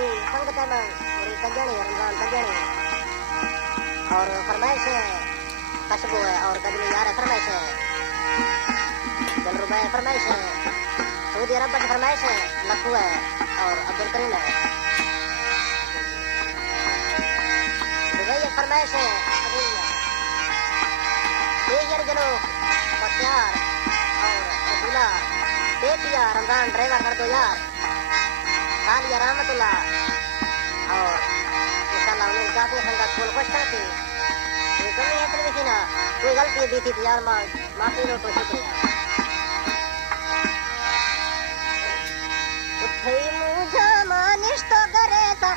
थी संगत है मैं पूरी कजनी रमजान कजनी और फरमाइश है खुशबू है और गजनी यार है फरमाइश है दिलरुबा फरमाइश है सऊदी अरब की फरमाइश है लखू है और अब्दुल करीम है दुबई फरमाइश है यार चलो बख्तियार और रसूला बेटिया रमजान ड्राइवर कर दो यार सालिया रहमतुल्लाह और इंशाल्लाह उन्हें जाते संगत फूल खुश थी कोई कमी है तो देखी ना कोई गलती दी थी तो यार माफी लो तो शुक्रिया उठई मुझा मानिश तो करे सा